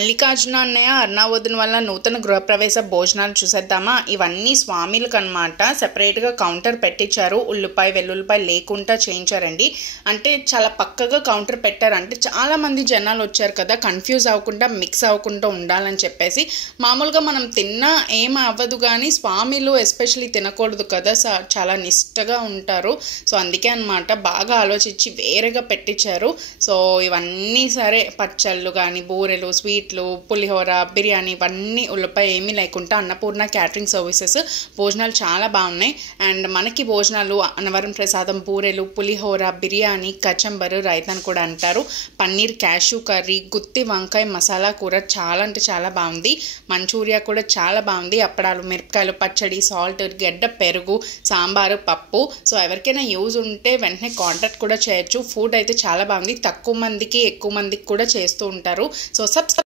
మల్లికార్జున అన్నయ్య అర్ణావోదన్ వల్ల నూతన గృహప్రవేశ భోజనాలు చూసేద్దామా. ఇవన్నీ స్వామిలకు అనమాట. సెపరేట్గా కౌంటర్ పెట్టించారు. ఉల్లిపాయ వెల్లుల్లిపాయ లేకుండా చేయించారండి. అంటే చాలా పక్కగా కౌంటర్ పెట్టారు. అంటే చాలామంది జనాలు వచ్చారు కదా, కన్ఫ్యూజ్ అవ్వకుండా మిక్స్ అవ్వకుండా ఉండాలని చెప్పేసి. మామూలుగా మనం తిన్నా ఏం అవ్వదు, కానీ స్వామిలు ఎస్పెషల్లీ తినకూడదు కదా, చాలా నిష్టగా ఉంటారు. సో అందుకే అనమాట బాగా ఆలోచించి వేరేగా పెట్టించారు. సో ఇవన్నీ సరే, పచ్చళ్ళు కానీ బూరెలు, స్వీట్లు, పులిహోర, బిర్యానీ, ఇవన్నీ ఉల్లిపాయ ఏమీ లేకుండా అన్నపూర్ణ క్యాటరింగ్ సర్వీసెస్ భోజనాలు చాలా బాగున్నాయి. అండ్ మనకి భోజనాలు అన్నవరం ప్రసాదం, బూరెలు, పులిహోర, బిర్యానీ, కచంబరు, రైతాన్ కూడా అంటారు, పన్నీర్ క్యాషూ కర్రీ, గుత్తి వంకాయ మసాలా కూర చాలా అంటే చాలా బాగుంది. మంచూరియా కూడా చాలా బాగుంది. అప్పడాలు, మిరపకాయలు, పచ్చడి, సాల్ట్, గడ్డ పెరుగు, సాంబారు, పప్పు. సో ఎవరికైనా యూజ్ ఉంటే వెంటనే కాంటాక్ట్ కూడా చేయొచ్చు. ఫుడ్ అయితే చాలా బాగుంది. తక్కువ మందికి ఎక్కువ మందికి కూడా చేస్తూ ఉంటారు. సో